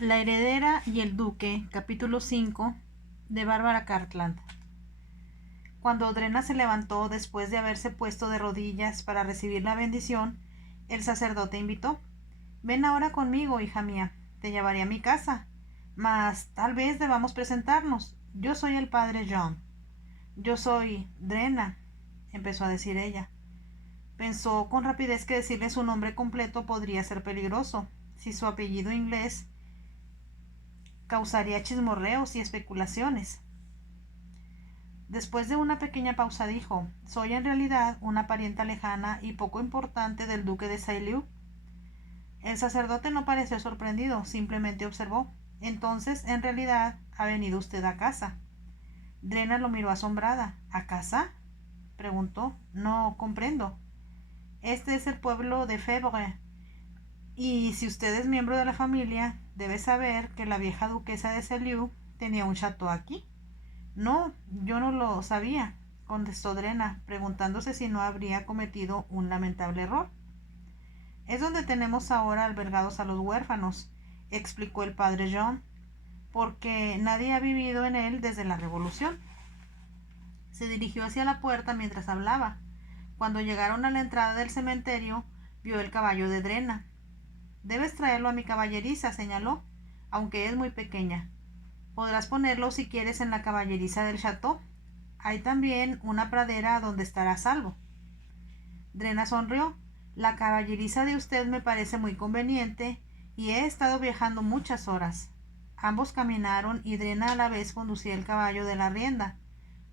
La heredera y el duque, capítulo 5, de Bárbara Cartland. Cuando Drena se levantó después de haberse puesto de rodillas para recibir la bendición, el sacerdote invitó: «Ven ahora conmigo, hija mía, te llevaré a mi casa, mas tal vez debamos presentarnos. Yo soy el padre John». «Yo soy Drena», empezó a decir ella. Pensó con rapidez que decirle su nombre completo podría ser peligroso, si su apellido inglés causaría chismorreos y especulaciones. Después de una pequeña pausa dijo: «Soy en realidad una parienta lejana y poco importante del duque de Saint-Leu». El sacerdote no pareció sorprendido, simplemente observó: «Entonces, en realidad, ha venido usted a casa». Drena lo miró asombrada. «¿A casa?», preguntó. «No comprendo». «Este es el pueblo de Fèvre, y si usted es miembro de la familia, debe saber que la vieja duquesa de Saint-Leu tenía un château aquí». «No, yo no lo sabía», contestó Drena, preguntándose si no habría cometido un lamentable error. «Es donde tenemos ahora albergados a los huérfanos», explicó el padre John, «porque nadie ha vivido en él desde la Revolución». Se dirigió hacia la puerta mientras hablaba. Cuando llegaron a la entrada del cementerio, vio el caballo de Drena. «Debes traerlo a mi caballeriza», señaló, «aunque es muy pequeña. Podrás ponerlo si quieres en la caballeriza del château. Hay también una pradera donde estará a salvo». Drena sonrió. «La caballeriza de usted me parece muy conveniente y he estado viajando muchas horas». Ambos caminaron y Drena a la vez conducía el caballo de la rienda.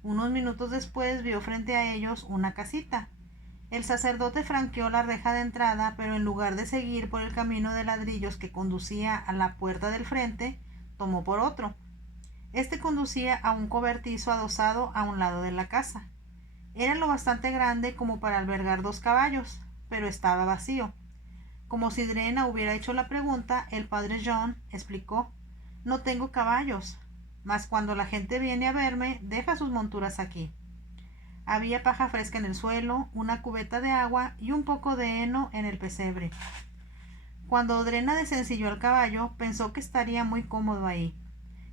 Unos minutos después vio frente a ellos una casita. El sacerdote franqueó la reja de entrada, pero en lugar de seguir por el camino de ladrillos que conducía a la puerta del frente, tomó por otro. Este conducía a un cobertizo adosado a un lado de la casa. Era lo bastante grande como para albergar 2 caballos, pero estaba vacío. Como si Drena hubiera hecho la pregunta, el padre John explicó: «No tengo caballos, mas cuando la gente viene a verme, deja sus monturas aquí». Había paja fresca en el suelo, una cubeta de agua y un poco de heno en el pesebre. Cuando Drena desencilló el caballo, pensó que estaría muy cómodo ahí.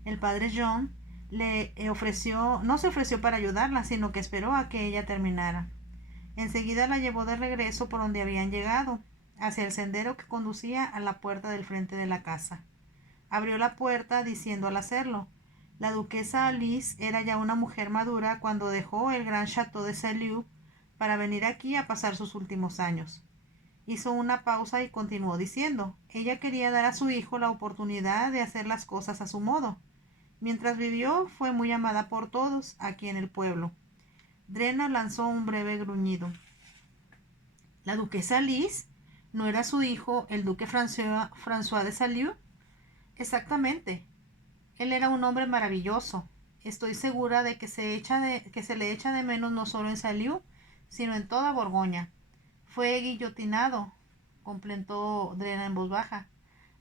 El padre John no se ofreció para ayudarla, sino que esperó a que ella terminara. Enseguida la llevó de regreso por donde habían llegado, hacia el sendero que conducía a la puerta del frente de la casa. Abrió la puerta diciendo al hacerlo: «La duquesa Alice era ya una mujer madura cuando dejó el gran château de Saint-Leu para venir aquí a pasar sus últimos años». Hizo una pausa y continuó diciendo: «Ella quería dar a su hijo la oportunidad de hacer las cosas a su modo. Mientras vivió, fue muy amada por todos aquí en el pueblo». Drena lanzó un breve gruñido. «¿La duquesa Liz? ¿No era su hijo, el duque François de Saint-Leu?» «Exactamente. Él era un hombre maravilloso. Estoy segura de que se le echa de menos no solo en Saint-Leu, sino en toda Borgoña. Fue guillotinado», completó Drena en voz baja.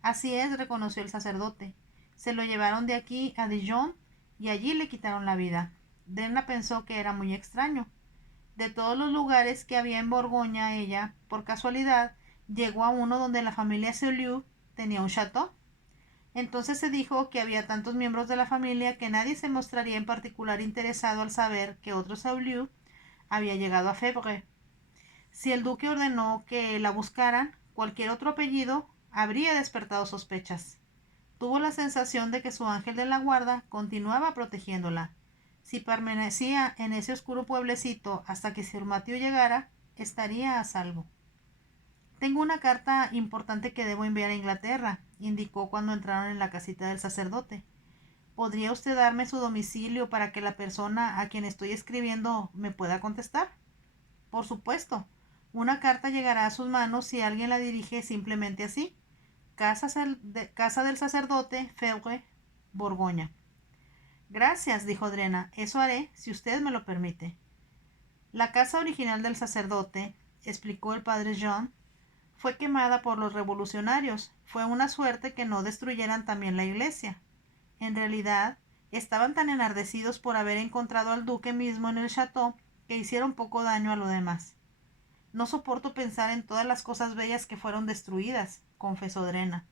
«Así es», reconoció el sacerdote. «Se lo llevaron de aquí a Dijon y allí le quitaron la vida». Drena pensó que era muy extraño. De todos los lugares que había en Borgoña, ella, por casualidad, llegó a uno donde la familia Saint-Leu tenía un château. Entonces se dijo que había tantos miembros de la familia que nadie se mostraría en particular interesado al saber que otro Saint-Leu había llegado a Fèvre. Si el duque ordenó que la buscaran, cualquier otro apellido habría despertado sospechas. Tuvo la sensación de que su ángel de la guarda continuaba protegiéndola. Si permanecía en ese oscuro pueblecito hasta que Sir Matthew llegara, estaría a salvo. «Tengo una carta importante que debo enviar a Inglaterra», indicó cuando entraron en la casita del sacerdote. «¿Podría usted darme su domicilio para que la persona a quien estoy escribiendo me pueda contestar?» «Por supuesto. Una carta llegará a sus manos si alguien la dirige simplemente así: Casa del sacerdote, Fèvre, Borgoña». «Gracias», dijo Drena. «Eso haré, si usted me lo permite». La casa original del sacerdote, explicó el padre John, fue quemada por los revolucionarios. Fue una suerte que no destruyeran también la iglesia. En realidad, estaban tan enardecidos por haber encontrado al duque mismo en el château que hicieron poco daño a lo demás. «No soporto pensar en todas las cosas bellas que fueron destruidas», confesó Drena.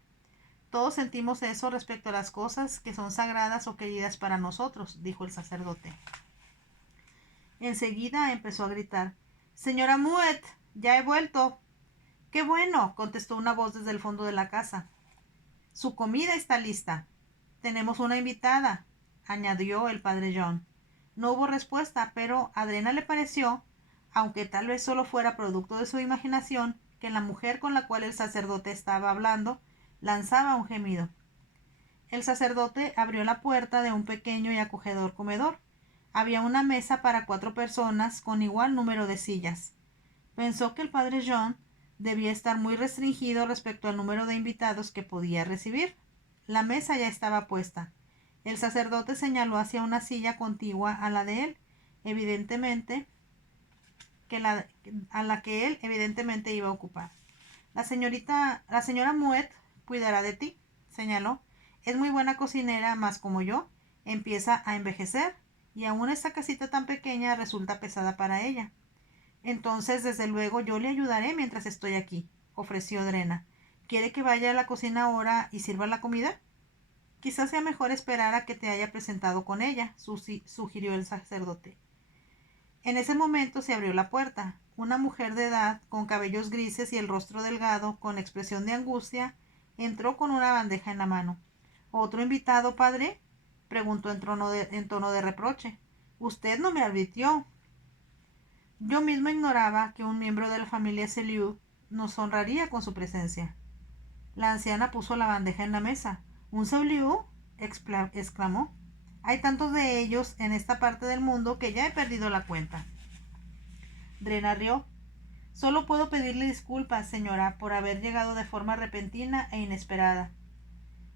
Todos sentimos eso respecto a las cosas que son sagradas o queridas para nosotros, dijo el sacerdote. Enseguida empezó a gritar: «Señora Moet, ya he vuelto». «¡Qué bueno!», contestó una voz desde el fondo de la casa. «Su comida está lista». «Tenemos una invitada», añadió el padre John. No hubo respuesta, pero a Drena le pareció, aunque tal vez solo fuera producto de su imaginación, que la mujer con la cual el sacerdote estaba hablando lanzaba un gemido. El sacerdote abrió la puerta de un pequeño y acogedor comedor. Había una mesa para 4 personas con igual número de sillas. Pensó que el padre John debía estar muy restringido respecto al número de invitados que podía recibir. La mesa ya estaba puesta. El sacerdote señaló hacia una silla contigua a la de él, a la que él evidentemente iba a ocupar. La señora Moet cuidará de ti, señaló. Es muy buena cocinera, mas como yo, empieza a envejecer, y aún esta casita tan pequeña resulta pesada para ella. Entonces, desde luego, yo le ayudaré mientras estoy aquí, ofreció Drena. ¿Quiere que vaya a la cocina ahora y sirva la comida? Quizás sea mejor esperar a que te haya presentado con ella, sugirió el sacerdote. En ese momento se abrió la puerta. Una mujer de edad, con cabellos grises y el rostro delgado, con expresión de angustia, entró con una bandeja en la mano. ¿Otro invitado, padre?, preguntó en tono de reproche. Usted no me advirtió. Yo mismo ignoraba que un miembro de la familia Seliu nos honraría con su presencia. La anciana puso la bandeja en la mesa. ¿Un Seliu?, exclamó. Hay tantos de ellos en esta parte del mundo que ya he perdido la cuenta. Drena rió. Solo puedo pedirle disculpas, señora, por haber llegado de forma repentina e inesperada.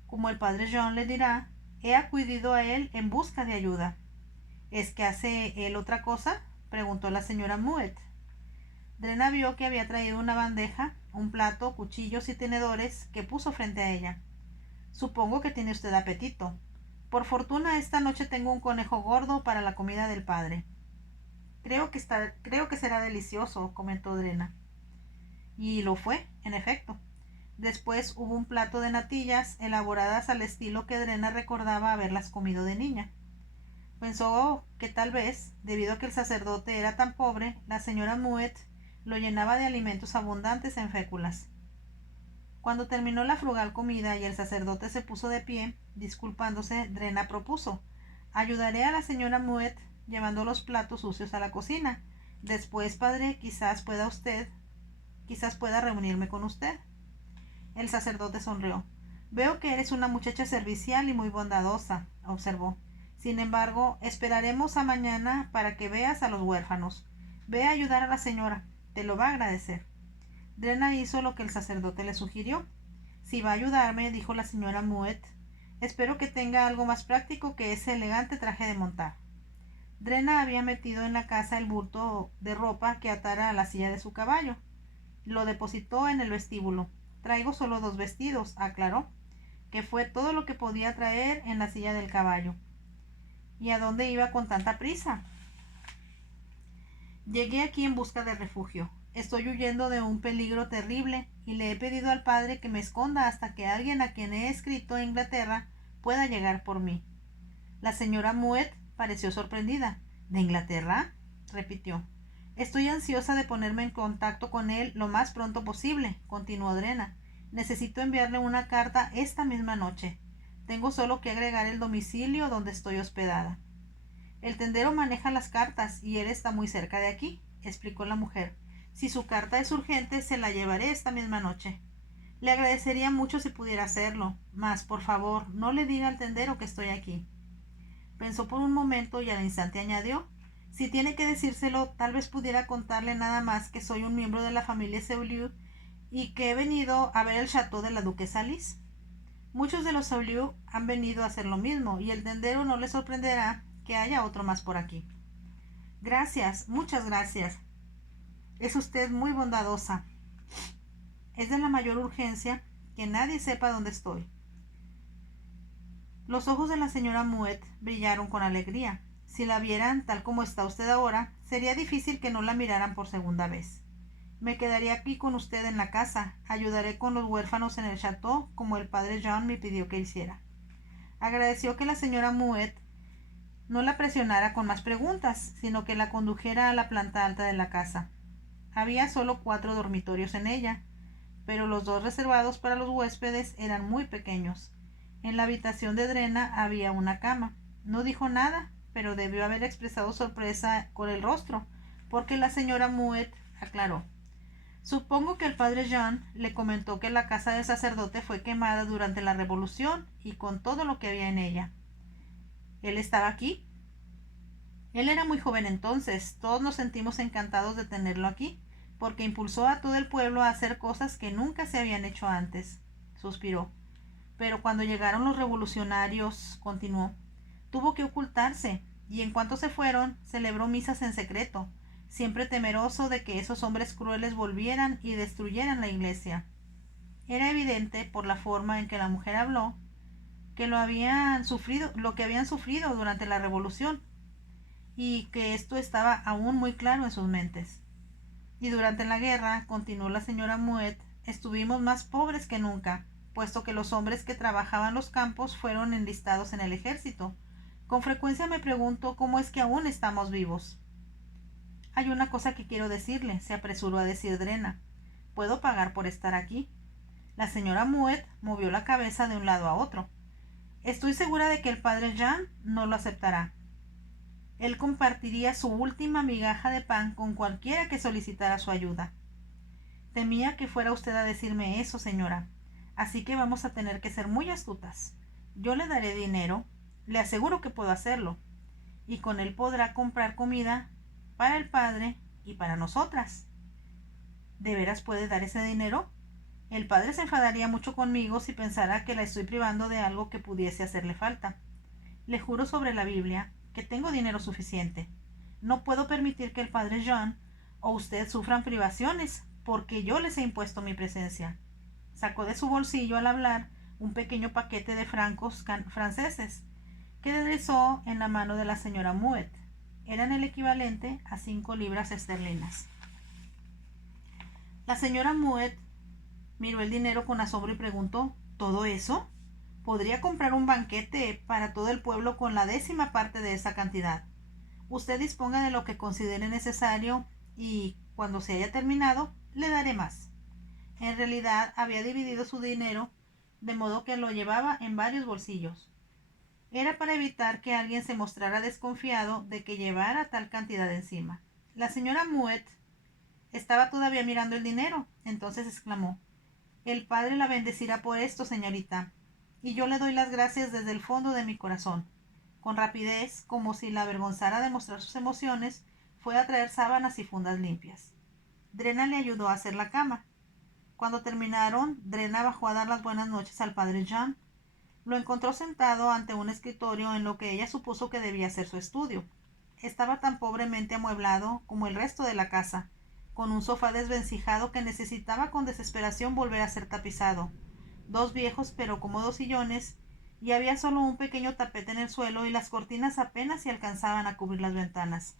Como el padre John le dirá, he acudido a él en busca de ayuda. ¿Es que hace él otra cosa?, preguntó la señora Moet. Drena vio que había traído una bandeja, un plato, cuchillos y tenedores que puso frente a ella. Supongo que tiene usted apetito. Por fortuna esta noche tengo un conejo gordo para la comida del padre. Creo que será delicioso, comentó Drena. Y lo fue, en efecto. Después hubo un plato de natillas elaboradas al estilo que Drena recordaba haberlas comido de niña. Pensó que tal vez, debido a que el sacerdote era tan pobre, la señora Moet lo llenaba de alimentos abundantes en féculas. Cuando terminó la frugal comida y el sacerdote se puso de pie, disculpándose, Drena propuso: «Ayudaré a la señora Moet llevando los platos sucios a la cocina. Después, padre, quizás pueda reunirme con usted». El sacerdote sonrió. «Veo que eres una muchacha servicial y muy bondadosa», observó. «Sin embargo, esperaremos a mañana para que veas a los huérfanos. Ve a ayudar a la señora. Te lo va a agradecer». Drena hizo lo que el sacerdote le sugirió. «Si va a ayudarme», dijo la señora Moet, «espero que tenga algo más práctico que ese elegante traje de montar». Drena había metido en la casa el bulto de ropa que atara a la silla de su caballo. Lo depositó en el vestíbulo. «Traigo solo 2 vestidos», aclaró, que fue todo lo que podía traer en la silla del caballo. ¿Y a dónde iba con tanta prisa? «Llegué aquí en busca de refugio. Estoy huyendo de un peligro terrible y le he pedido al padre que me esconda hasta que alguien a quien he escrito en Inglaterra pueda llegar por mí». La señora Moet pareció sorprendida. «¿De Inglaterra?», repitió. «Estoy ansiosa de ponerme en contacto con él lo más pronto posible», continuó Drena. «Necesito enviarle una carta esta misma noche. Tengo solo que agregar el domicilio donde estoy hospedada». «El tendero maneja las cartas y él está muy cerca de aquí», explicó la mujer. «Si su carta es urgente, se la llevaré esta misma noche. Le agradecería mucho si pudiera hacerlo, mas por favor no le diga al tendero que estoy aquí». Pensó por un momento y al instante añadió: «Si tiene que decírselo, tal vez pudiera contarle nada más que soy un miembro de la familia Saulieu y que he venido a ver el château de la duquesa Alice. Muchos de los Saulieu han venido a hacer lo mismo, y el tendero no le sorprenderá que haya otro más por aquí». «Gracias, muchas gracias. Es usted muy bondadosa. Es de la mayor urgencia que nadie sepa dónde estoy». Los ojos de la señora Moet brillaron con alegría. Si la vieran tal como está usted ahora, sería difícil que no la miraran por segunda vez. Me quedaré aquí con usted en la casa. Ayudaré con los huérfanos en el chateau, como el padre John me pidió que hiciera. Agradeció que la señora Mouet no la presionara con más preguntas, sino que la condujera a la planta alta de la casa. Había solo 4 dormitorios en ella, pero los 2 reservados para los huéspedes eran muy pequeños. En la habitación de Drena había una cama. No dijo nada, pero debió haber expresado sorpresa con el rostro, porque la señora Mouet aclaró. Supongo que el padre John le comentó que la casa del sacerdote fue quemada durante la revolución y con todo lo que había en ella. ¿Él estaba aquí? Él era muy joven entonces. Todos nos sentimos encantados de tenerlo aquí, porque impulsó a todo el pueblo a hacer cosas que nunca se habían hecho antes. Suspiró. Pero cuando llegaron los revolucionarios, continuó, tuvo que ocultarse, y en cuanto se fueron, celebró misas en secreto, siempre temeroso de que esos hombres crueles volvieran y destruyeran la iglesia. Era evidente, por la forma en que la mujer habló, que lo que habían sufrido durante la revolución, y que esto estaba aún muy claro en sus mentes. Y durante la guerra, continuó la señora Mouet, estuvimos más pobres que nunca, puesto que los hombres que trabajaban los campos fueron enlistados en el ejército. Con frecuencia me pregunto cómo es que aún estamos vivos. Hay una cosa que quiero decirle, se apresuró a decir Drena. Puedo pagar por estar aquí. La señora Mouet movió la cabeza de un lado a otro. Estoy segura de que el padre Jean no lo aceptará. Él compartiría su última migaja de pan con cualquiera que solicitara su ayuda. Temía que fuera usted a decirme eso, señora. Así que vamos a tener que ser muy astutas. Yo le daré dinero, le aseguro que puedo hacerlo, y con él podrá comprar comida para el padre y para nosotras. ¿De veras puede dar ese dinero? El padre se enfadaría mucho conmigo si pensara que la estoy privando de algo que pudiese hacerle falta. Le juro sobre la Biblia que tengo dinero suficiente. No puedo permitir que el padre John o usted sufran privaciones, porque yo les he impuesto mi presencia. Sacó de su bolsillo al hablar un pequeño paquete de francos franceses, que deslizó en la mano de la señora Mouet. Eran el equivalente a 5 libras esterlinas. La señora Mouet miró el dinero con asombro y preguntó, ¿todo eso? Podría comprar un banquete para todo el pueblo con la 10ª parte de esa cantidad. Usted disponga de lo que considere necesario y, cuando se haya terminado, le daré más. En realidad había dividido su dinero de modo que lo llevaba en varios bolsillos. Era para evitar que alguien se mostrara desconfiado de que llevara tal cantidad encima. La señora Mouet estaba todavía mirando el dinero, entonces exclamó, el padre la bendecirá por esto, señorita, y yo le doy las gracias desde el fondo de mi corazón. Con rapidez, como si la avergonzara de mostrar sus emociones, fue a traer sábanas y fundas limpias. Drena le ayudó a hacer la cama. Cuando terminaron, Drena bajó a dar las buenas noches al padre John. Lo encontró sentado ante un escritorio en lo que ella supuso que debía ser su estudio. Estaba tan pobremente amueblado como el resto de la casa, con un sofá desvencijado que necesitaba con desesperación volver a ser tapizado, 2 viejos pero cómodos sillones, y había solo un pequeño tapete en el suelo y las cortinas apenas se alcanzaban a cubrir las ventanas.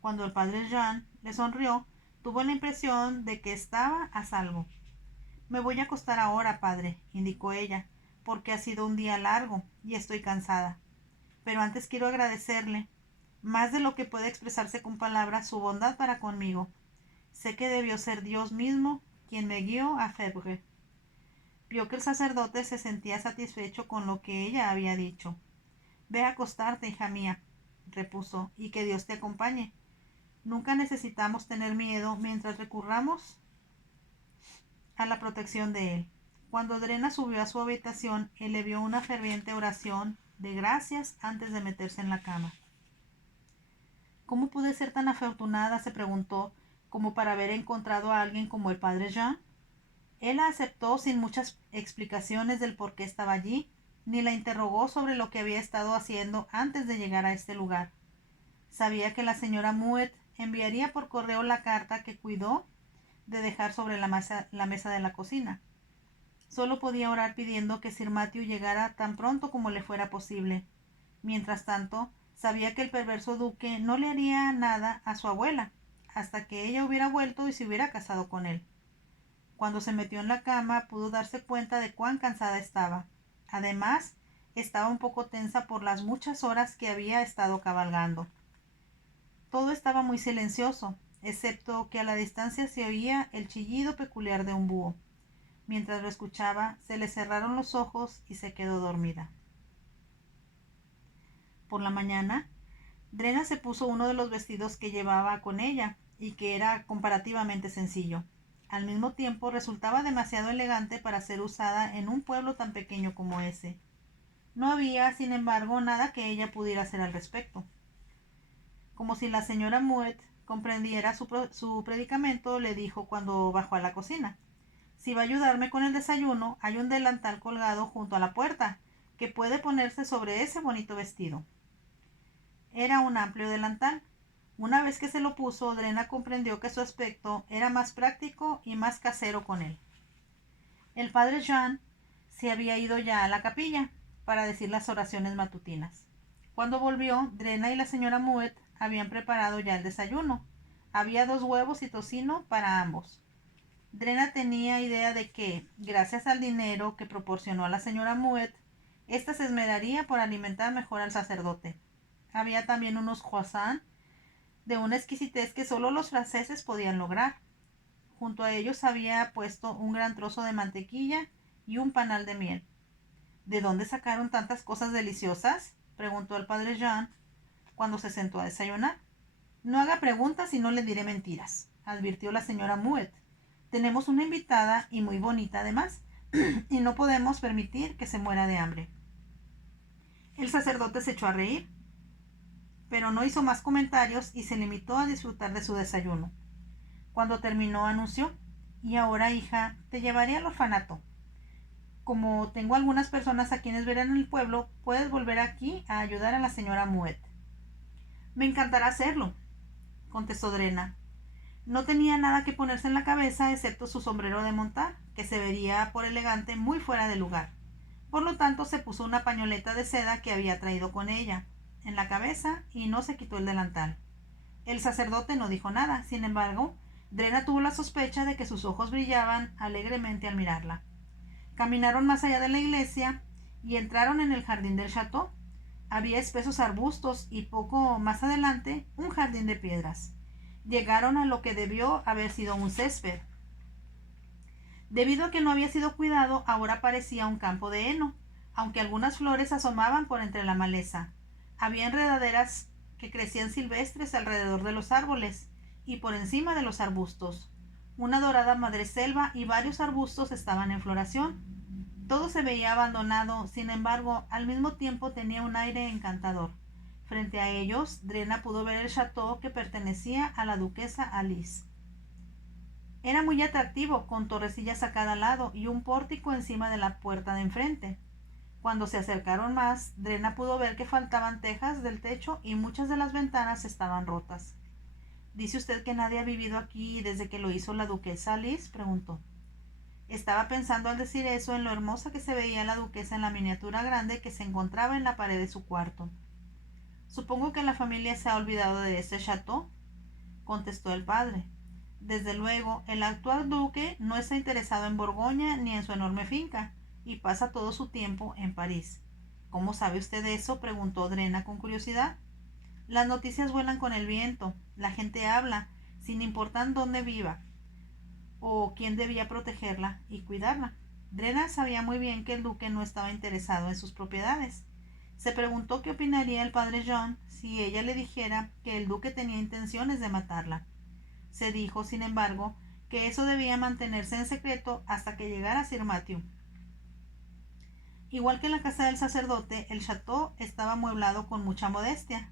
Cuando el padre Jean le sonrió, tuvo la impresión de que estaba a salvo. Me voy a acostar ahora, padre, indicó ella, porque ha sido un día largo y estoy cansada. Pero antes quiero agradecerle, más de lo que puede expresarse con palabras, su bondad para conmigo. Sé que debió ser Dios mismo quien me guió a Fèvre. Vio que el sacerdote se sentía satisfecho con lo que ella había dicho. Ve a acostarte, hija mía, repuso, y que Dios te acompañe. Nunca necesitamos tener miedo mientras recurramos a la protección de Él. Cuando Drena subió a su habitación, él le vio una ferviente oración de gracias antes de meterse en la cama. ¿Cómo pude ser tan afortunada?, se preguntó, como para haber encontrado a alguien como el padre Jean. Él la aceptó sin muchas explicaciones del por qué estaba allí, ni la interrogó sobre lo que había estado haciendo antes de llegar a este lugar. Sabía que la señora Mouet enviaría por correo la carta que cuidó de dejar sobre la mesa de la cocina. Solo podía orar pidiendo que Sir Matthew llegara tan pronto como le fuera posible. Mientras tanto, sabía que el perverso duque no le haría nada a su abuela, hasta que ella hubiera vuelto y se hubiera casado con él. Cuando se metió en la cama pudo darse cuenta de cuán cansada estaba. Además, estaba un poco tensa por las muchas horas que había estado cabalgando. Todo estaba muy silencioso, excepto que a la distancia se oía el chillido peculiar de un búho. Mientras lo escuchaba, se le cerraron los ojos y se quedó dormida. Por la mañana, Drena se puso uno de los vestidos que llevaba con ella y que era comparativamente sencillo. Al mismo tiempo, resultaba demasiado elegante para ser usada en un pueblo tan pequeño como ese. No había, sin embargo, nada que ella pudiera hacer al respecto. Como si la señora Mouet comprendiera su predicamento, le dijo cuando bajó a la cocina: «Si va a ayudarme con el desayuno, hay un delantal colgado junto a la puerta, que puede ponerse sobre ese bonito vestido». Era un amplio delantal. Una vez que se lo puso, Drena comprendió que su aspecto era más práctico y más casero con él. El padre Jean se había ido ya a la capilla para decir las oraciones matutinas. Cuando volvió, Drena y la señora Mouet habían preparado ya el desayuno. Había 2 huevos y tocino para ambos. Drena tenía idea de que, gracias al dinero que proporcionó a la señora Mouet, ésta se esmeraría por alimentar mejor al sacerdote. Había también unos croissants de una exquisitez que solo los franceses podían lograr. Junto a ellos había puesto un gran trozo de mantequilla y un panal de miel. «¿De dónde sacaron tantas cosas deliciosas?», preguntó el padre Jean cuando se sentó a desayunar. «No haga preguntas y no le diré mentiras», advirtió la señora Mouet. «Tenemos una invitada y muy bonita además, y no podemos permitir que se muera de hambre». El sacerdote se echó a reír, pero no hizo más comentarios y se limitó a disfrutar de su desayuno. Cuando terminó, anunció: «Y ahora, hija, te llevaré al orfanato. Como tengo algunas personas a quienes ver en el pueblo, puedes volver aquí a ayudar a la señora Mouet». «Me encantará hacerlo», contestó Drena. No tenía nada que ponerse en la cabeza excepto su sombrero de montar, que se vería por elegante muy fuera de lugar. Por lo tanto, se puso una pañoleta de seda que había traído con ella en la cabeza y no se quitó el delantal. El sacerdote no dijo nada. Sin embargo, Drena tuvo la sospecha de que sus ojos brillaban alegremente al mirarla. Caminaron más allá de la iglesia y entraron en el jardín del château. Había espesos arbustos y poco más adelante un jardín de piedras. Llegaron a lo que debió haber sido un césped. Debido a que no había sido cuidado, ahora parecía un campo de heno, aunque algunas flores asomaban por entre la maleza. Había enredaderas que crecían silvestres alrededor de los árboles y por encima de los arbustos. Una dorada madreselva y varios arbustos estaban en floración. Todo se veía abandonado, sin embargo, al mismo tiempo tenía un aire encantador. Frente a ellos, Drena pudo ver el château que pertenecía a la duquesa Alice. Era muy atractivo, con torrecillas a cada lado y un pórtico encima de la puerta de enfrente. Cuando se acercaron más, Drena pudo ver que faltaban tejas del techo y muchas de las ventanas estaban rotas. «¿Dice usted que nadie ha vivido aquí desde que lo hizo la duquesa Alice?», preguntó. Estaba pensando al decir eso en lo hermosa que se veía la duquesa en la miniatura grande que se encontraba en la pared de su cuarto. «Supongo que la familia se ha olvidado de ese château», contestó el padre. «Desde luego, el actual duque no está interesado en Borgoña ni en su enorme finca, y pasa todo su tiempo en París». «¿Cómo sabe usted eso?», preguntó Drena con curiosidad. «Las noticias vuelan con el viento. La gente habla, sin importar dónde viva o quién debía protegerla y cuidarla». Drena sabía muy bien que el duque no estaba interesado en sus propiedades. Se preguntó qué opinaría el padre John si ella le dijera que el duque tenía intenciones de matarla. Se dijo, sin embargo, que eso debía mantenerse en secreto hasta que llegara Sir Matthew. Igual que en la casa del sacerdote, el château estaba amueblado con mucha modestia,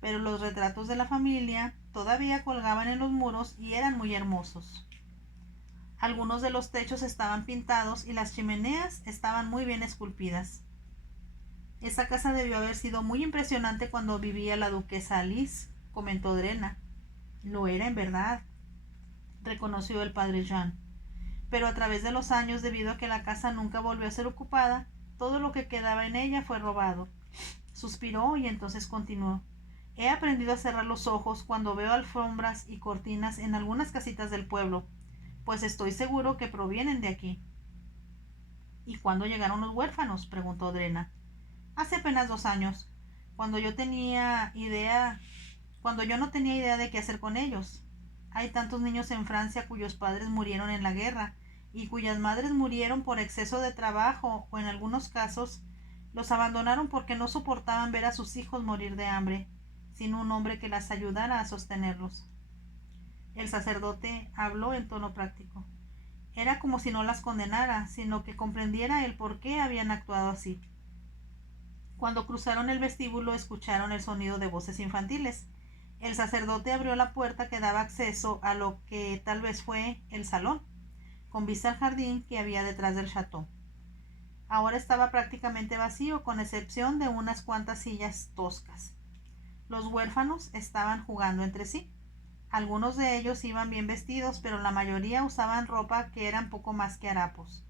pero los retratos de la familia todavía colgaban en los muros y eran muy hermosos. Algunos de los techos estaban pintados y las chimeneas estaban muy bien esculpidas. «Esa casa debió haber sido muy impresionante cuando vivía la duquesa Alice», comentó Drena. «Lo era en verdad», reconoció el padre Jean. «Pero a través de los años, debido a que la casa nunca volvió a ser ocupada, todo lo que quedaba en ella fue robado». Suspiró y entonces continuó: He aprendido a cerrar los ojos cuando veo alfombras y cortinas en algunas casitas del pueblo, pues estoy seguro que provienen de aquí. ¿Y cuándo llegaron los huérfanos?, preguntó Drena. Hace apenas 2 años, cuando yo no tenía idea de qué hacer con ellos. Hay tantos niños en Francia cuyos padres murieron en la guerra y cuyas madres murieron por exceso de trabajo o en algunos casos los abandonaron porque no soportaban ver a sus hijos morir de hambre, sin un hombre que las ayudara a sostenerlos. El sacerdote habló en tono práctico. Era como si no las condenara, sino que comprendiera el por qué habían actuado así. Cuando cruzaron el vestíbulo escucharon el sonido de voces infantiles. El sacerdote abrió la puerta que daba acceso a lo que tal vez fue el salón, con vista al jardín que había detrás del chateau. Ahora estaba prácticamente vacío, con excepción de unas cuantas sillas toscas. Los huérfanos estaban jugando entre sí. Algunos de ellos iban bien vestidos, pero la mayoría usaban ropa que eran poco más que harapos.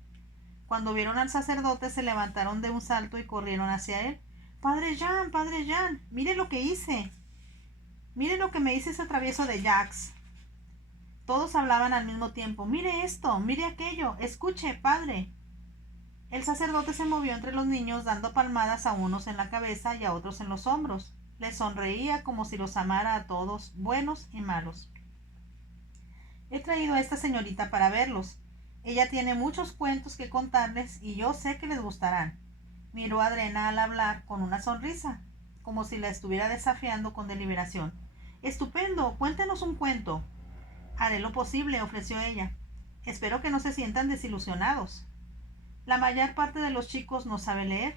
Cuando vieron al sacerdote se levantaron de un salto y corrieron hacia él. Padre Jean, mire lo que hice. Mire lo que me hice ese travieso de Jacques. Todos hablaban al mismo tiempo. Mire esto, mire aquello, escuche, padre. El sacerdote se movió entre los niños dando palmadas a unos en la cabeza y a otros en los hombros. Les sonreía como si los amara a todos, buenos y malos. He traído a esta señorita para verlos. Ella tiene muchos cuentos que contarles y yo sé que les gustarán. Miró a Drena al hablar con una sonrisa, como si la estuviera desafiando con deliberación. Estupendo, cuéntenos un cuento. Haré lo posible, ofreció ella. Espero que no se sientan desilusionados. La mayor parte de los chicos no sabe leer,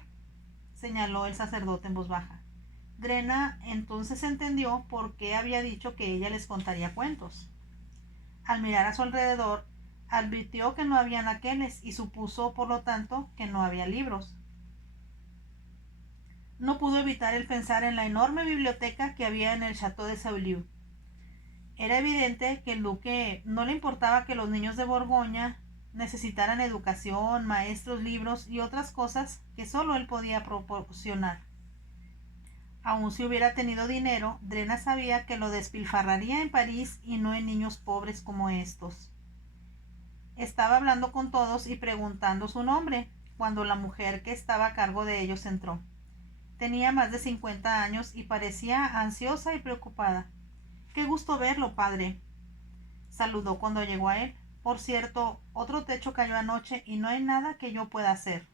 señaló el sacerdote en voz baja. Drena entonces entendió por qué había dicho que ella les contaría cuentos. Al mirar a su alrededor, advirtió que no había anaqueles y supuso, por lo tanto, que no había libros. No pudo evitar el pensar en la enorme biblioteca que había en el Château de Saulieu. Era evidente que el duque no le importaba que los niños de Borgoña necesitaran educación, maestros, libros y otras cosas que solo él podía proporcionar. Aun si hubiera tenido dinero, Drena sabía que lo despilfarraría en París y no en niños pobres como estos. Estaba hablando con todos y preguntando su nombre, cuando la mujer que estaba a cargo de ellos entró. Tenía más de 50 años y parecía ansiosa y preocupada. «Qué gusto verlo, padre», saludó cuando llegó a él. «Por cierto, otro techo cayó anoche y no hay nada que yo pueda hacer.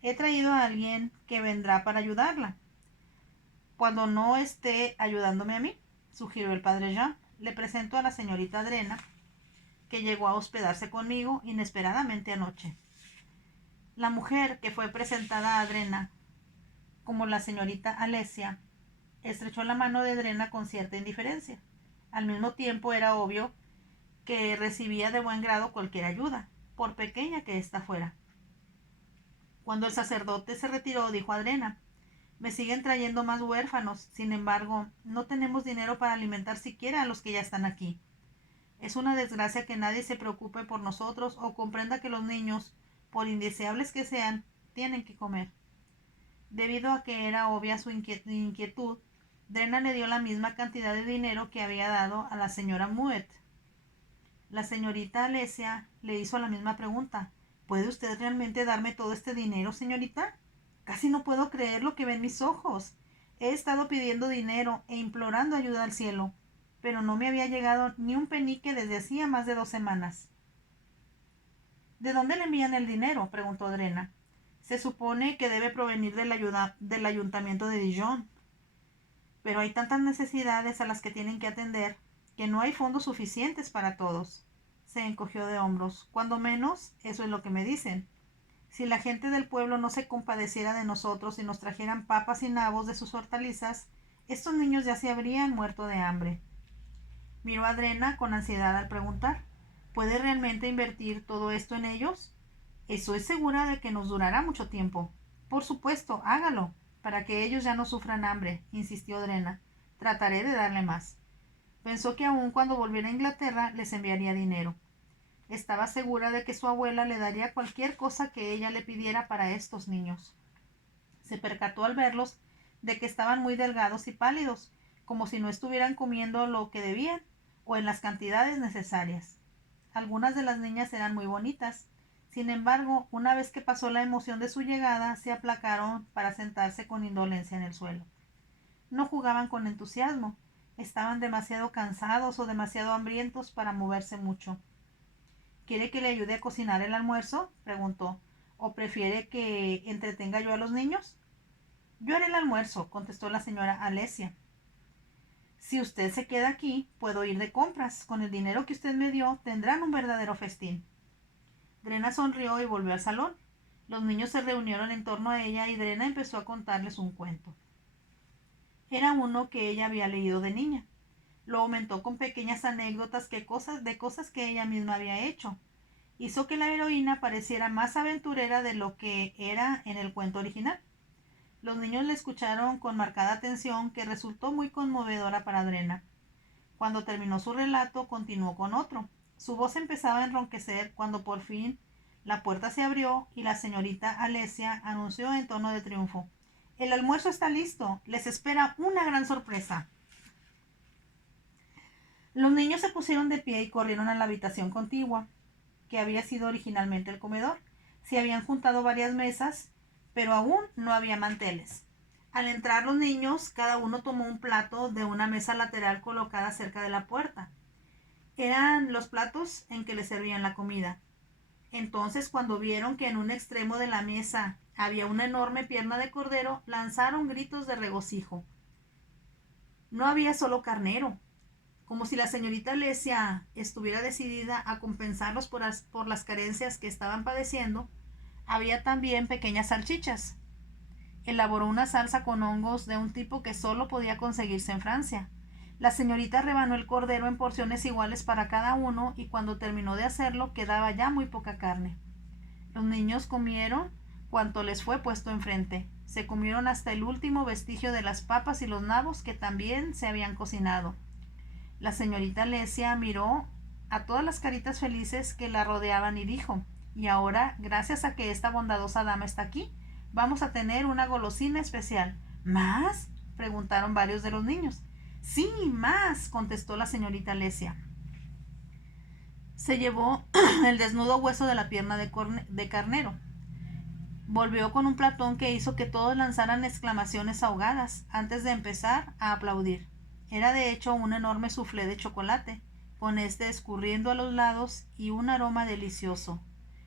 He traído a alguien que vendrá para ayudarla. Cuando no esté ayudándome a mí», sugirió el padre Jean. «Le presento a la señorita Drena, que llegó a hospedarse conmigo inesperadamente anoche». La mujer que fue presentada a Drena como la señorita Alesia estrechó la mano de Drena con cierta indiferencia. Al mismo tiempo era obvio que recibía de buen grado cualquier ayuda, por pequeña que ésta fuera. Cuando el sacerdote se retiró, dijo a Drena: «Me siguen trayendo más huérfanos. Sin embargo, no tenemos dinero para alimentar siquiera a los que ya están aquí. Es una desgracia que nadie se preocupe por nosotros o comprenda que los niños, por indeseables que sean, tienen que comer». Debido a que era obvia su inquietud, Drena le dio la misma cantidad de dinero que había dado a la señora Mouet. La señorita Alesia le hizo la misma pregunta. «¿Puede usted realmente darme todo este dinero, señorita? Casi no puedo creer lo que ven mis ojos. He estado pidiendo dinero e implorando ayuda al cielo, pero no me había llegado ni un penique desde hacía más de 2 semanas». «¿De dónde le envían el dinero?», preguntó Drena. «Se supone que debe provenir del ayuntamiento de Dijon. Pero hay tantas necesidades a las que tienen que atender que no hay fondos suficientes para todos». Se encogió de hombros. «Cuando menos, eso es lo que me dicen. Si la gente del pueblo no se compadeciera de nosotros y nos trajeran papas y nabos de sus hortalizas, estos niños ya se habrían muerto de hambre». Miró a Drena con ansiedad al preguntar: «¿Puede realmente invertir todo esto en ellos? Estoy segura de que nos durará mucho tiempo». «Por supuesto, hágalo, para que ellos ya no sufran hambre», insistió Drena. «Trataré de darle más». Pensó que aun cuando volviera a Inglaterra les enviaría dinero. Estaba segura de que su abuela le daría cualquier cosa que ella le pidiera para estos niños. Se percató al verlos de que estaban muy delgados y pálidos, como si no estuvieran comiendo lo que debían o en las cantidades necesarias. Algunas de las niñas eran muy bonitas. Sin embargo, una vez que pasó la emoción de su llegada, se aplacaron para sentarse con indolencia en el suelo. No jugaban con entusiasmo. Estaban demasiado cansados o demasiado hambrientos para moverse mucho. ¿Quiere que le ayude a cocinar el almuerzo?, preguntó. ¿O prefiere que entretenga yo a los niños? Yo haré el almuerzo, contestó la señora Alesia. Si usted se queda aquí, puedo ir de compras. Con el dinero que usted me dio, tendrán un verdadero festín. Drena sonrió y volvió al salón. Los niños se reunieron en torno a ella y Drena empezó a contarles un cuento. Era uno que ella había leído de niña. Lo aumentó con pequeñas anécdotas de cosas que ella misma había hecho. Hizo que la heroína pareciera más aventurera de lo que era en el cuento original. Los niños le escucharon con marcada atención, que resultó muy conmovedora para Drena. Cuando terminó su relato, continuó con otro. Su voz empezaba a enronquecer cuando por fin la puerta se abrió y la señorita Alesia anunció en tono de triunfo: «El almuerzo está listo. Les espera una gran sorpresa». Los niños se pusieron de pie y corrieron a la habitación contigua, que había sido originalmente el comedor. Se habían juntado varias mesas, pero aún no había manteles. Al entrar los niños, cada uno tomó un plato de una mesa lateral colocada cerca de la puerta. Eran los platos en que les servían la comida. Entonces, cuando vieron que en un extremo de la mesa había una enorme pierna de cordero, lanzaron gritos de regocijo. No había solo carnero. Como si la señorita Alesia estuviera decidida a compensarlos por las carencias que estaban padeciendo, había también pequeñas salchichas. Elaboró una salsa con hongos de un tipo que solo podía conseguirse en Francia. La señorita rebanó el cordero en porciones iguales para cada uno y cuando terminó de hacerlo quedaba ya muy poca carne. Los niños comieron cuanto les fue puesto enfrente. Se comieron hasta el último vestigio de las papas y los nabos que también se habían cocinado. La señorita Alesia miró a todas las caritas felices que la rodeaban y dijo: «Y ahora, gracias a que esta bondadosa dama está aquí, vamos a tener una golosina especial». «¿Más?», preguntaron varios de los niños. «Sí, más», contestó la señorita Alesia. Se llevó el desnudo hueso de la pierna de carnero. Volvió con un platón que hizo que todos lanzaran exclamaciones ahogadas antes de empezar a aplaudir. Era de hecho un enorme soufflé de chocolate, con este escurriendo a los lados y un aroma delicioso.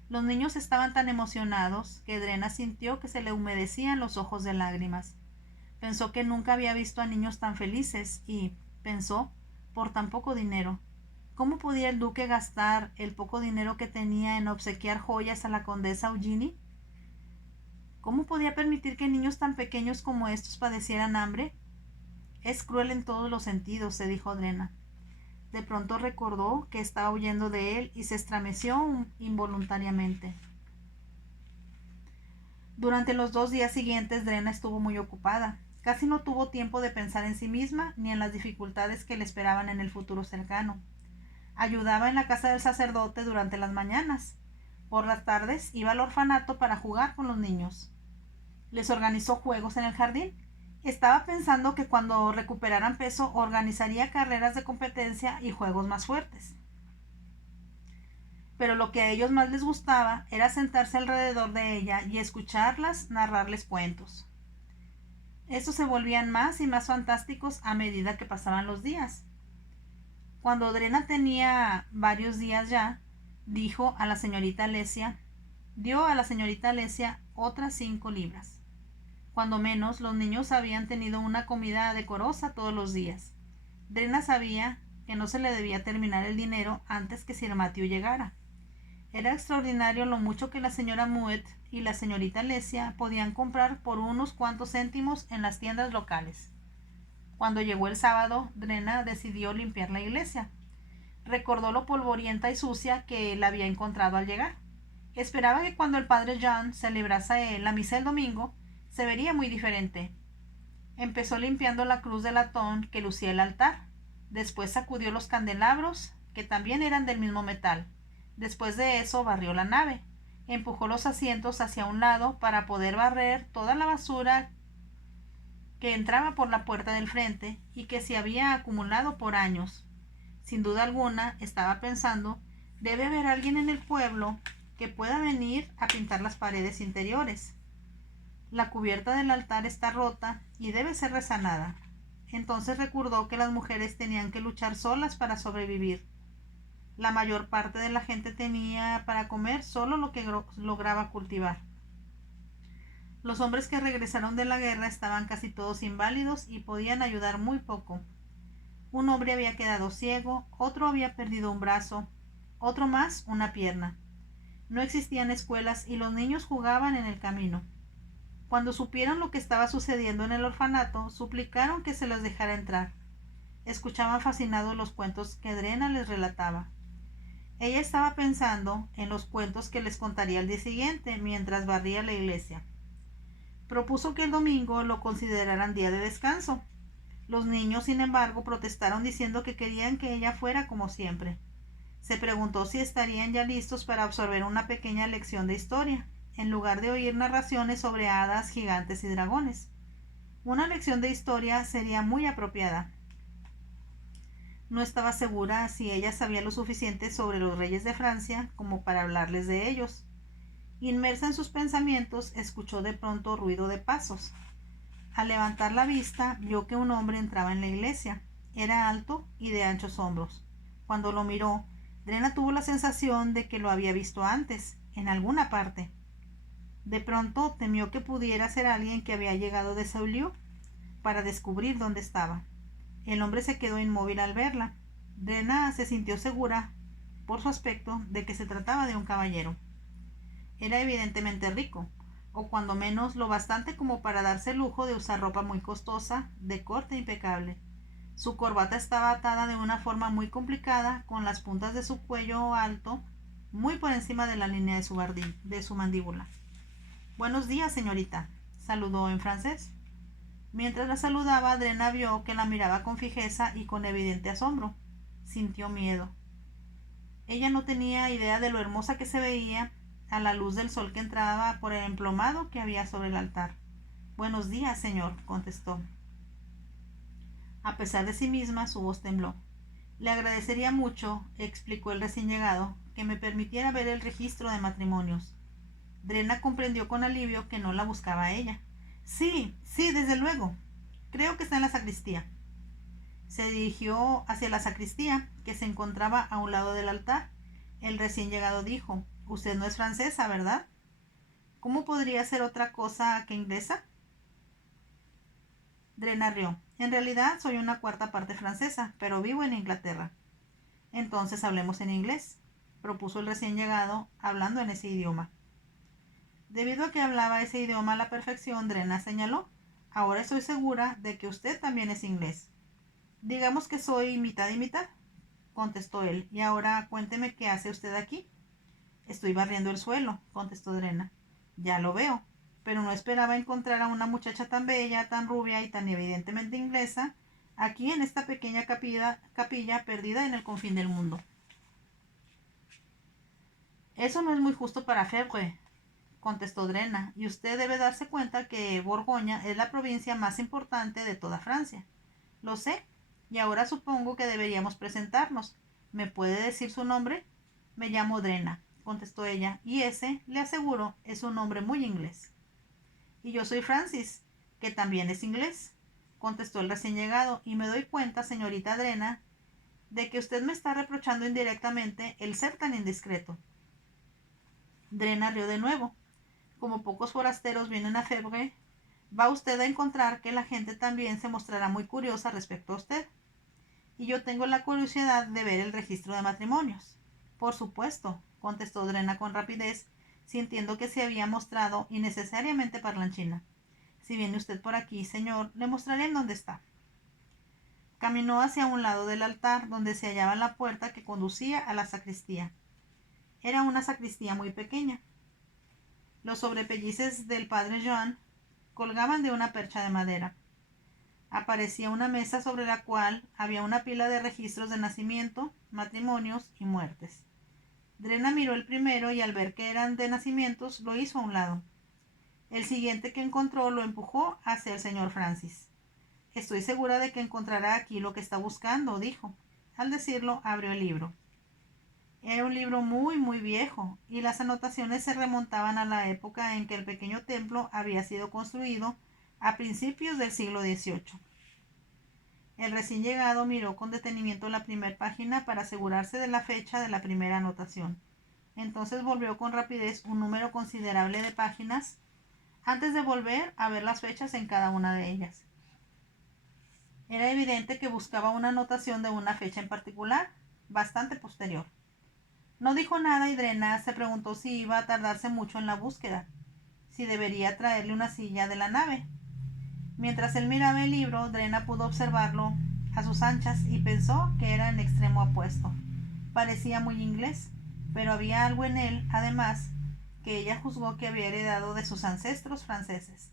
Los niños estaban tan emocionados que Drena sintió que se le humedecían los ojos de lágrimas. Pensó que nunca había visto a niños tan felices y, pensó, por tan poco dinero. ¿Cómo podía el duque gastar el poco dinero que tenía en obsequiar joyas a la condesa Eugenie? ¿Cómo podía permitir que niños tan pequeños como estos padecieran hambre? Es cruel en todos los sentidos, se dijo Drena. De pronto recordó que estaba huyendo de él y se estremeció involuntariamente. Durante los 2 días siguientes, Drena estuvo muy ocupada. Casi no tuvo tiempo de pensar en sí misma ni en las dificultades que le esperaban en el futuro cercano. Ayudaba en la casa del sacerdote durante las mañanas. Por las tardes iba al orfanato para jugar con los niños. Les organizó juegos en el jardín. Estaba pensando que cuando recuperaran peso organizaría carreras de competencia y juegos más fuertes. Pero lo que a ellos más les gustaba era sentarse alrededor de ella y escucharlas narrarles cuentos. Estos se volvían más y más fantásticos a medida que pasaban los días. Cuando Drena tenía varios días ya, dio a la señorita Alesia otras 5 libras. Cuando menos, los niños habían tenido una comida decorosa todos los días. Drena sabía que no se le debía terminar el dinero antes que Sir Matthew llegara. Era extraordinario lo mucho que la señora Mouet y la señorita Alesia podían comprar por unos cuantos céntimos en las tiendas locales. Cuando llegó el sábado, Drena decidió limpiar la iglesia. Recordó lo polvorienta y sucia que la había encontrado al llegar. Esperaba que cuando el padre John celebrase la misa el domingo, se vería muy diferente. Empezó limpiando la cruz de latón que lucía el altar. Después sacudió los candelabros, que también eran del mismo metal. Después de eso barrió la nave. Empujó los asientos hacia un lado para poder barrer toda la basura que entraba por la puerta del frente y que se había acumulado por años. Sin duda alguna, estaba pensando, debe haber alguien en el pueblo que pueda venir a pintar las paredes interiores. La cubierta del altar está rota y debe ser resanada. Entonces recordó que las mujeres tenían que luchar solas para sobrevivir. La mayor parte de la gente tenía para comer solo lo que lograba cultivar. Los hombres que regresaron de la guerra estaban casi todos inválidos y podían ayudar muy poco. Un hombre había quedado ciego, otro había perdido un brazo, otro más una pierna. No existían escuelas y los niños jugaban en el camino. Cuando supieron lo que estaba sucediendo en el orfanato, suplicaron que se los dejara entrar. Escuchaban fascinados los cuentos que Drena les relataba. Ella estaba pensando en los cuentos que les contaría al día siguiente mientras barría la iglesia. Propuso que el domingo lo consideraran día de descanso. Los niños, sin embargo, protestaron diciendo que querían que ella fuera como siempre. Se preguntó si estarían ya listos para absorber una pequeña lección de historia, en lugar de oír narraciones sobre hadas, gigantes y dragones. Una lección de historia sería muy apropiada. No estaba segura si ella sabía lo suficiente sobre los reyes de Francia como para hablarles de ellos. Inmersa en sus pensamientos, escuchó de pronto ruido de pasos. Al levantar la vista, vio que un hombre entraba en la iglesia. Era alto y de anchos hombros. Cuando lo miró, Drena tuvo la sensación de que lo había visto antes, en alguna parte. De pronto temió que pudiera ser alguien que había llegado de Saulieu para descubrir dónde estaba. El hombre se quedó inmóvil al verla. Drena se sintió segura, por su aspecto, de que se trataba de un caballero. Era evidentemente rico, o cuando menos lo bastante como para darse el lujo de usar ropa muy costosa, de corte impecable. Su corbata estaba atada de una forma muy complicada, con las puntas de su cuello alto muy por encima de la línea de su mandíbula. «Buenos días, señorita», saludó en francés. Mientras la saludaba, Drena vio que la miraba con fijeza y con evidente asombro. Sintió miedo. Ella no tenía idea de lo hermosa que se veía a la luz del sol que entraba por el emplomado que había sobre el altar. «Buenos días, señor», contestó. A pesar de sí misma, su voz tembló. «Le agradecería mucho», explicó el recién llegado, «que me permitiera ver el registro de matrimonios». Drena comprendió con alivio que no la buscaba a ella. «Sí, sí, desde luego. Creo que está en la sacristía». Se dirigió hacia la sacristía, que se encontraba a un lado del altar. El recién llegado dijo: «Usted no es francesa, ¿verdad? ¿Cómo podría ser otra cosa que inglesa?» Drena rió. «En realidad soy una cuarta parte francesa, pero vivo en Inglaterra». «Entonces hablemos en inglés», propuso el recién llegado, hablando en ese idioma. Debido a que hablaba ese idioma a la perfección, Drena señaló: «Ahora estoy segura de que usted también es inglés». «Digamos que soy mitad y mitad», contestó él. «Y ahora cuénteme qué hace usted aquí». «Estoy barriendo el suelo», contestó Drena. «Ya lo veo, pero no esperaba encontrar a una muchacha tan bella, tan rubia y tan evidentemente inglesa aquí en esta pequeña capilla perdida en el confín del mundo». «Eso no es muy justo para Febvre», contestó Drena, «y usted debe darse cuenta que Borgoña es la provincia más importante de toda Francia». «Lo sé, y ahora supongo que deberíamos presentarnos. ¿Me puede decir su nombre?» «Me llamo Drena», contestó ella, «y ese, le aseguro, es un nombre muy inglés». «Y yo soy Francis, que también es inglés», contestó el recién llegado, «y me doy cuenta, señorita Drena, de que usted me está reprochando indirectamente el ser tan indiscreto». Drena rió de nuevo. «Como pocos forasteros vienen a Febvre, va usted a encontrar que la gente también se mostrará muy curiosa respecto a usted. Y yo tengo la curiosidad de ver el registro de matrimonios». «Por supuesto», contestó Drena con rapidez, sintiendo que se había mostrado innecesariamente parlanchina. «Si viene usted por aquí, señor, le mostraré en dónde está». Caminó hacia un lado del altar, donde se hallaba la puerta que conducía a la sacristía. Era una sacristía muy pequeña. Los sobrepellices del padre Joan colgaban de una percha de madera. Aparecía una mesa sobre la cual había una pila de registros de nacimiento, matrimonios y muertes. Drena miró el primero y al ver que eran de nacimientos lo hizo a un lado. El siguiente que encontró lo empujó hacia el señor Francis. Estoy segura de que encontrará aquí lo que está buscando, dijo. Al decirlo, abrió el libro. Era un libro muy, muy viejo, y las anotaciones se remontaban a la época en que el pequeño templo había sido construido a principios del siglo XVIII. El recién llegado miró con detenimiento la primera página para asegurarse de la fecha de la primera anotación. Entonces volvió con rapidez un número considerable de páginas antes de volver a ver las fechas en cada una de ellas. Era evidente que buscaba una anotación de una fecha en particular, bastante posterior. No dijo nada y Drena se preguntó si iba a tardarse mucho en la búsqueda, si debería traerle una silla de la nave. Mientras él miraba el libro, Drena pudo observarlo a sus anchas y pensó que era en extremo opuesto. Parecía muy inglés, pero había algo en él, además, que ella juzgó que había heredado de sus ancestros franceses.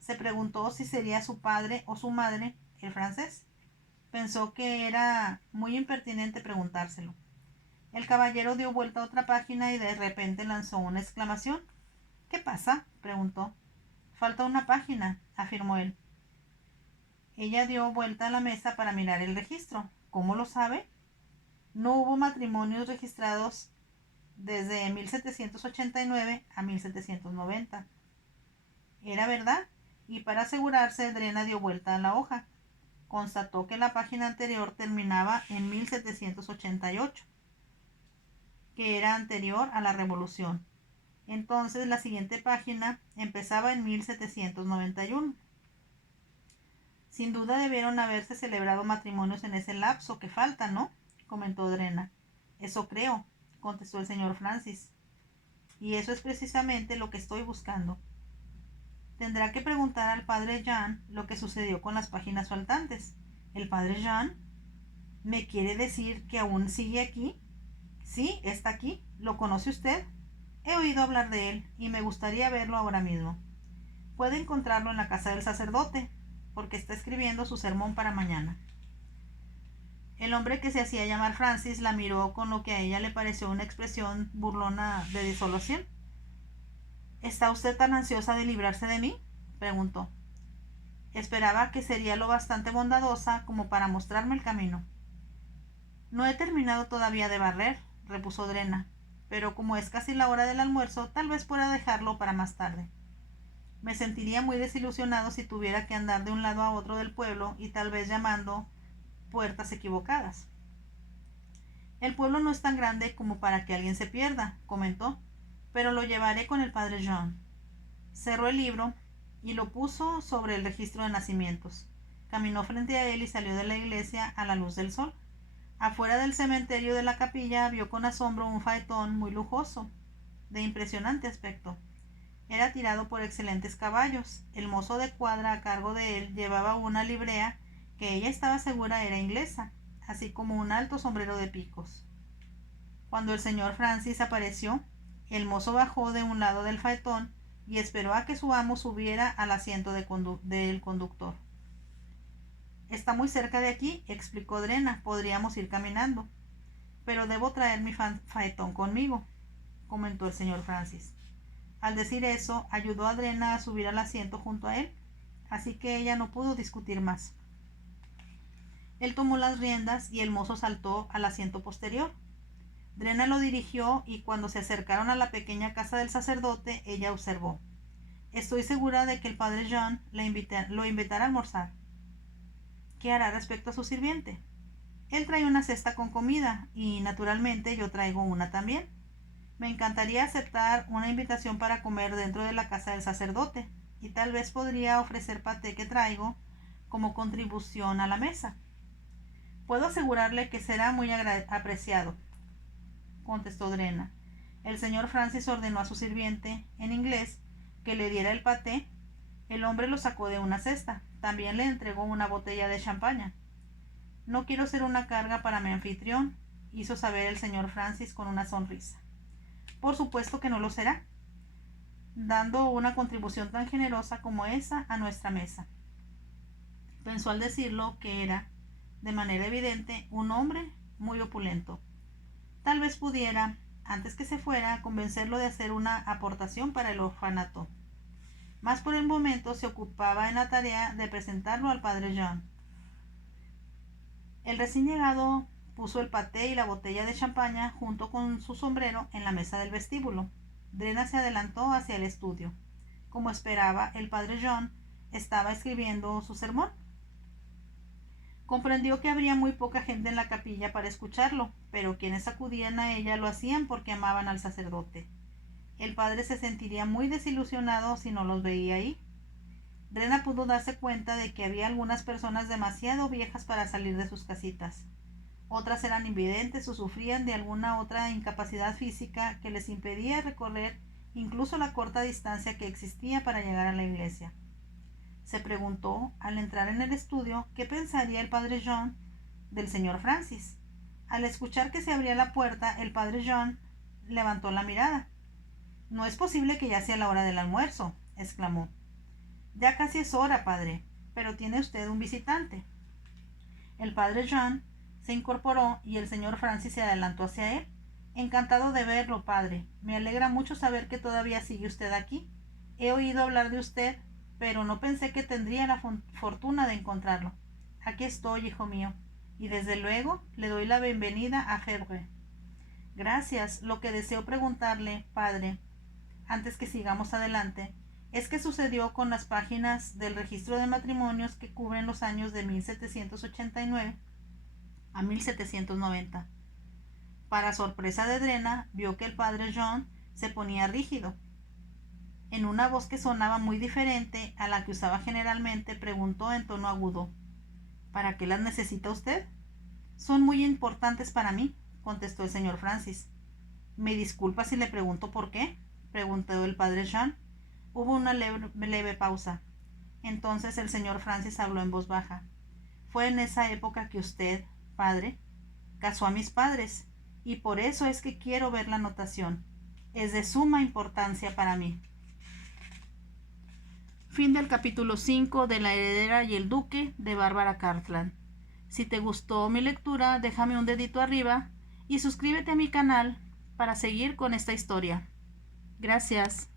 Se preguntó si sería su padre o su madre el francés. Pensó que era muy impertinente preguntárselo. El caballero dio vuelta a otra página y de repente lanzó una exclamación. ¿Qué pasa?, preguntó. Falta una página, afirmó él. Ella dio vuelta a la mesa para mirar el registro. ¿Cómo lo sabe? No hubo matrimonios registrados desde 1789 a 1790. Era verdad, y para asegurarse, Drena dio vuelta a la hoja. Constató que la página anterior terminaba en 1788, que era anterior a la Revolución. Entonces la siguiente página empezaba en 1791. Sin duda debieron haberse celebrado matrimonios en ese lapso que falta, ¿no?, comentó Drena. Eso creo, contestó el señor Francis. Y eso es precisamente lo que estoy buscando. Tendrá que preguntar al padre Jean lo que sucedió con las páginas faltantes. ¿El padre Jean? ¿Me quiere decir que aún sigue aquí? Sí, está aquí. ¿Lo conoce usted? He oído hablar de él y me gustaría verlo ahora mismo. Puede encontrarlo en la casa del sacerdote, porque está escribiendo su sermón para mañana. El hombre, que se hacía llamar Francis, la miró con lo que a ella le pareció una expresión burlona de desolación. ¿Está usted tan ansiosa de librarse de mí?, preguntó. Esperaba que sería lo bastante bondadosa como para mostrarme el camino. No he terminado todavía de barrer, repuso Drena, pero como es casi la hora del almuerzo, tal vez pueda dejarlo para más tarde. Me sentiría muy desilusionado si tuviera que andar de un lado a otro del pueblo y tal vez llamando puertas equivocadas. El pueblo no es tan grande como para que alguien se pierda, comentó, pero lo llevaré con el padre Jean. Cerró el libro y lo puso sobre el registro de nacimientos. Caminó frente a él y salió de la iglesia a la luz del sol. Afuera del cementerio de la capilla vio con asombro un faetón muy lujoso, de impresionante aspecto. Era tirado por excelentes caballos. El mozo de cuadra a cargo de él llevaba una librea que ella estaba segura era inglesa, así como un alto sombrero de picos. Cuando el señor Francis apareció, el mozo bajó de un lado del faetón y esperó a que su amo subiera al asiento del conductor. Está muy cerca de aquí, explicó Drena. Podríamos ir caminando. Pero debo traer mi faetón conmigo, comentó el señor Francis. Al decir eso, ayudó a Drena a subir al asiento junto a él, así que ella no pudo discutir más. Él tomó las riendas y el mozo saltó al asiento posterior. Drena lo dirigió y cuando se acercaron a la pequeña casa del sacerdote, ella observó: Estoy segura de que el padre Jean lo invitará a almorzar. ¿Qué hará respecto a su sirviente? Él trae una cesta con comida y, naturalmente, yo traigo una también. Me encantaría aceptar una invitación para comer dentro de la casa del sacerdote y tal vez podría ofrecer paté que traigo como contribución a la mesa. Puedo asegurarle que será muy apreciado, contestó Drena. El señor Francis ordenó a su sirviente, en inglés, que le diera el paté. El hombre lo sacó de una cesta. También le entregó una botella de champaña. No quiero ser una carga para mi anfitrión, hizo saber el señor Francis con una sonrisa. Por supuesto que no lo será, dando una contribución tan generosa como esa a nuestra mesa. Pensó al decirlo que era, de manera evidente, un hombre muy opulento. Tal vez pudiera, antes que se fuera, convencerlo de hacer una aportación para el orfanato. mas por el momento se ocupaba en la tarea de presentarlo al padre John. El recién llegado puso el paté y la botella de champaña junto con su sombrero en la mesa del vestíbulo. Drena se adelantó hacia el estudio. Como esperaba, el padre John estaba escribiendo su sermón. Comprendió que habría muy poca gente en la capilla para escucharlo, pero quienes acudían a ella lo hacían porque amaban al sacerdote. El padre se sentiría muy desilusionado si no los veía ahí. Drena pudo darse cuenta de que había algunas personas demasiado viejas para salir de sus casitas. Otras eran invidentes o sufrían de alguna otra incapacidad física que les impedía recorrer incluso la corta distancia que existía para llegar a la iglesia. Se preguntó, al entrar en el estudio, qué pensaría el padre John del señor Francis. Al escuchar que se abría la puerta, el padre John levantó la mirada. «No es posible que ya sea la hora del almuerzo», exclamó. «Ya casi es hora, padre, pero tiene usted un visitante». El padre John se incorporó y el señor Francis se adelantó hacia él. «Encantado de verlo, padre. Me alegra mucho saber que todavía sigue usted aquí. He oído hablar de usted, pero no pensé que tendría la fortuna de encontrarlo. Aquí estoy, hijo mío, y desde luego le doy la bienvenida a Havre». «Gracias. Lo que deseo preguntarle, padre, antes que sigamos adelante, es qué sucedió con las páginas del registro de matrimonios que cubren los años de 1789 a 1790. Para sorpresa de Drena, vio que el padre John se ponía rígido. En una voz que sonaba muy diferente a la que usaba generalmente, preguntó en tono agudo: «¿Para qué las necesita usted?» «Son muy importantes para mí», contestó el señor Francis. «¿Me disculpa si le pregunto por qué?», preguntó el padre John. Hubo una leve pausa. Entonces el señor Francis habló en voz baja. «Fue en esa época que usted, padre, casó a mis padres, y por eso es que quiero ver la anotación. Es de suma importancia para mí». Fin del capítulo 5 de La heredera y el duque de Bárbara Cartland. Si te gustó mi lectura, déjame un dedito arriba y suscríbete a mi canal para seguir con esta historia. Gracias.